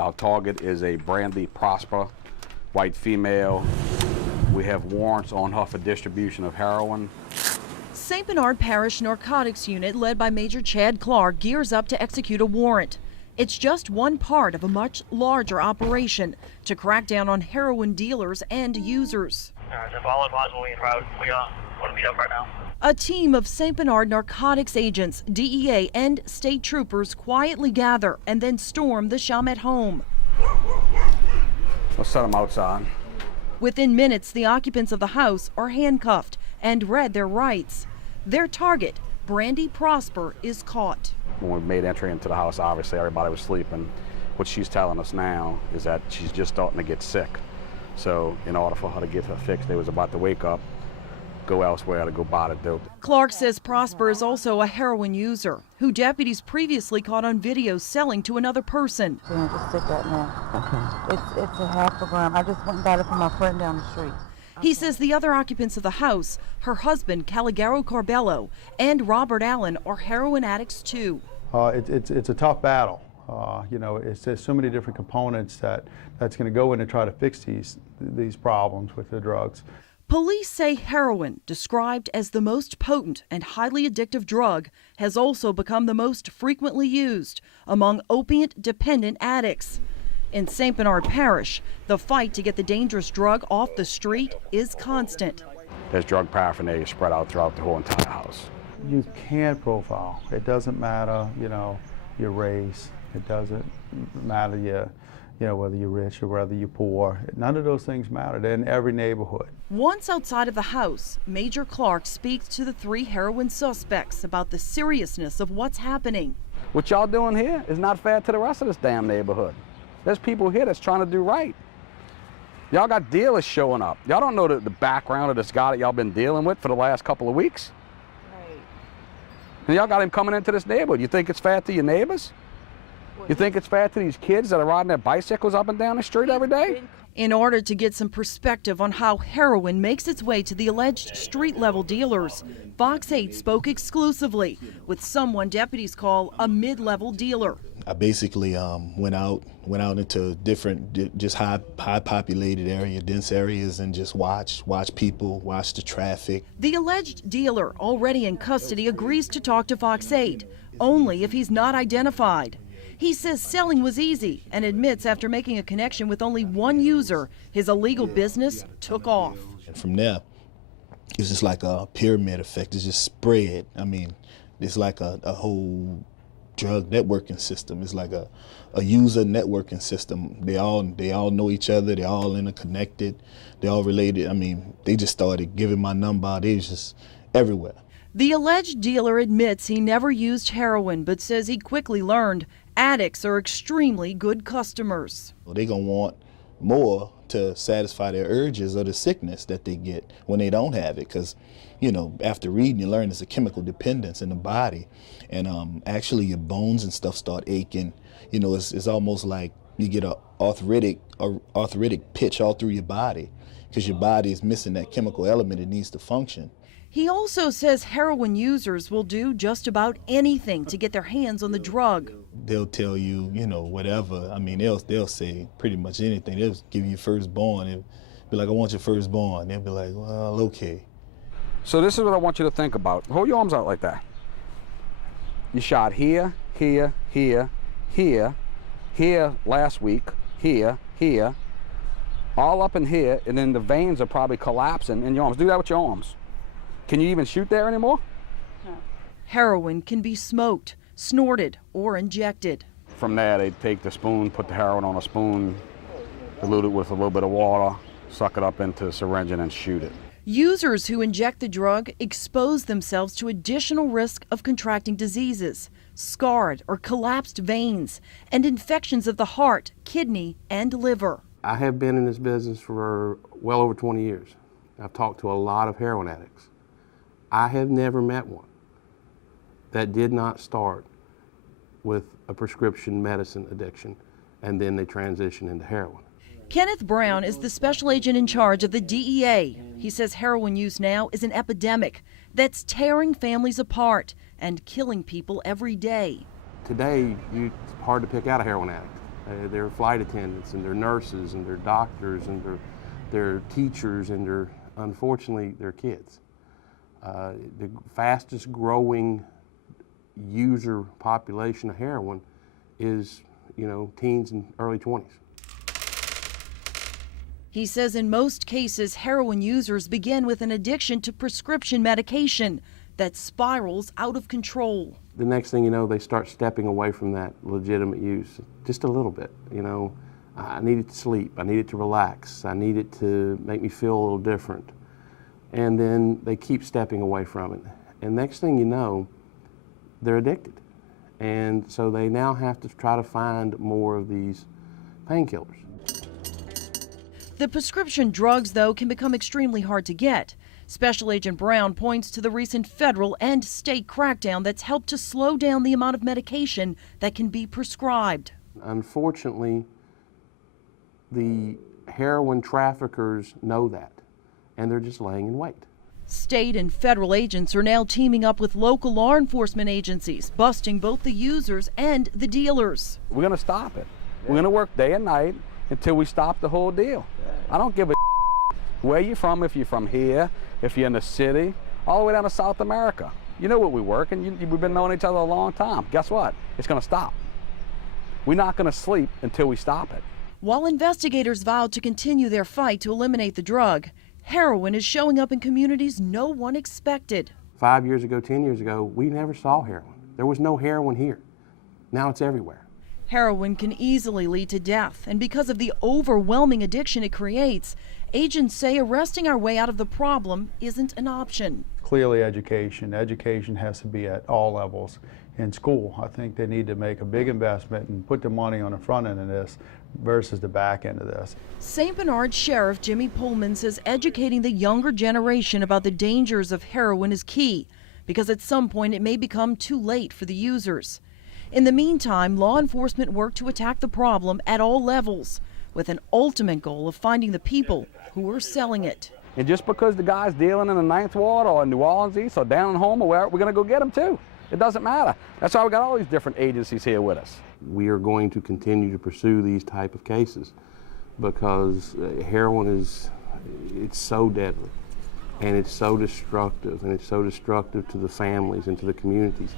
Our target is a Brandy Prosper, white female. We have warrants on her for distribution of heroin. St. Bernard Parish Narcotics Unit, led by Major Chad Clark, gears up to execute a warrant. It's just one part of a much larger operation to crack down on heroin dealers and users. If all advisable, we want to meet up right now. A team of St. Bernard narcotics agents, DEA, and state troopers quietly gather and then storm the Chalmette home. Let's set them outside. Within minutes, the occupants of the house are handcuffed and read their rights. Their target, Brandy Prosper, is caught. When we made entry into the house, obviously everybody was sleeping. What she's telling us now is that she's just starting to get sick. So in order for her to get her fix, they was about to wake up, go elsewhere to go buy the dope. Clark says Prosper is also a heroin user who deputies previously caught on video selling to another person. Just stick that now. Okay. It's a half a gram. I just went and got it from my friend down the street. He says the other occupants of the house, her husband Caligaro Carbello and Robert Allen, are heroin addicts too. It's a tough battle. It's just so many different components that's going to go in and try to fix these problems with the drugs. Police say heroin, described as the most potent and highly addictive drug, has also become the most frequently used among opiate-dependent addicts. In St. Bernard Parish, the fight to get the dangerous drug off the street is constant. There's drug paraphernalia spread out throughout the whole entire house. You can't profile. It doesn't matter, your race. It doesn't matter whether you're rich or whether you're poor. None of those things matter. They're in every neighborhood. Once outside of the house, Major Clark speaks to the 3 heroin suspects about the seriousness of what's happening. What y'all doing here is not fair to the rest of this damn neighborhood. There's people here that's trying to do right. Y'all got dealers showing up. Y'all don't know the background of this guy that y'all been dealing with for the last couple of weeks. Right. And y'all got him coming into this neighborhood. You think it's fair to your neighbors? You think it's fair to these kids that are riding their bicycles up and down the street every day? In order to get some perspective on how heroin makes its way to the alleged street-level dealers, Fox 8 spoke exclusively with someone deputies call a mid-level dealer. I basically went out into different, just high populated area, dense areas, and just watch people, watch the traffic. The alleged dealer, already in custody, agrees to talk to Fox 8, only if he's not identified. He says selling was easy and admits after making a connection with only one user, his illegal business took off. And from there, it's just like a pyramid effect. It's just spread. I mean, it's like a whole drug networking system. It's like a user networking system. They all know each other. They're all interconnected. They're all related. I mean, they just started giving my number. They was just everywhere. The alleged dealer admits he never used heroin, but says he quickly learned addicts are extremely good customers. Well, they're going to want more to satisfy their urges or the sickness that they get when they don't have it. Because, after reading, you learn it's a chemical dependence in the body. And actually your bones and stuff start aching. It's almost like you get a arthritic pitch all through your body because your body is missing that chemical element it needs to function. He also says heroin users will do just about anything to get their hands on the drug. They'll tell you, whatever. I mean, they'll say pretty much anything. They'll give you firstborn. They'll be like, I want your firstborn. They'll be like, well, okay. So this is what I want you to think about. Hold your arms out like that. You shot here, here, here, here, here last week, here, here, all up in here, and then the veins are probably collapsing in your arms. Do that with your arms. Can you even shoot there anymore? No. Heroin can be smoked, snorted, or injected. From there, they take the spoon, put the heroin on a spoon, dilute it with a little bit of water, suck it up into a syringe, and then shoot it. Users who inject the drug expose themselves to additional risk of contracting diseases, scarred or collapsed veins, and infections of the heart, kidney, and liver. I have been in this business for well over 20 years. I've talked to a lot of heroin addicts. I have never met one that did not start with a prescription medicine addiction and then they transition into heroin. Kenneth Brown is the special agent in charge of the DEA. He says heroin use now is an epidemic that's tearing families apart and killing people every day. Today, it's hard to pick out a heroin addict. Their flight attendants and their nurses and their doctors and their teachers and unfortunately, their kids. The fastest growing user population of heroin is, teens and early 20s. He says in most cases, heroin users begin with an addiction to prescription medication that spirals out of control. The next thing you know, they start stepping away from that legitimate use just a little bit. I needed to sleep, I needed to relax, I needed to make me feel a little different. And then they keep stepping away from it. And next thing you know, they're addicted. And so they now have to try to find more of these painkillers. The prescription drugs, though, can become extremely hard to get. Special Agent Brown points to the recent federal and state crackdown that's helped to slow down the amount of medication that can be prescribed. Unfortunately, the heroin traffickers know that, and they're just laying in wait. State and federal agents are now teaming up with local law enforcement agencies, busting both the users and the dealers. We're going to stop it. We're going to work day and night until we stop the whole deal. I don't give a where you're from, if you're from here, if you're in the city, all the way down to South America. You know what we work, and we've been knowing each other a long time. Guess what? It's going to stop. We're not going to sleep until we stop it. While investigators vowed to continue their fight to eliminate the drug, heroin is showing up in communities no one expected. 5 years ago, 10 years ago, we never saw heroin. There was no heroin here. Now it's everywhere. Heroin can easily lead to death, and because of the overwhelming addiction it creates, agents say arresting our way out of the problem isn't an option. Clearly education. Education has to be at all levels. In school, I think they need to make a big investment and put the money on the front end of this versus the back end of this. St. Bernard Sheriff Jimmy Pullman says educating the younger generation about the dangers of heroin is key, because at some point it may become too late for the users. In the meantime, law enforcement work to attack the problem at all levels, with an ultimate goal of finding the people who are selling it. And just because the guy's dealing in the 9th Ward or New Orleans East or down home or where, we're going to go get him too. It doesn't matter. That's why we got all these different agencies here with us. We are going to continue to pursue these type of cases because heroin it's so deadly and it's so destructive, and it's so destructive to the families and to the communities.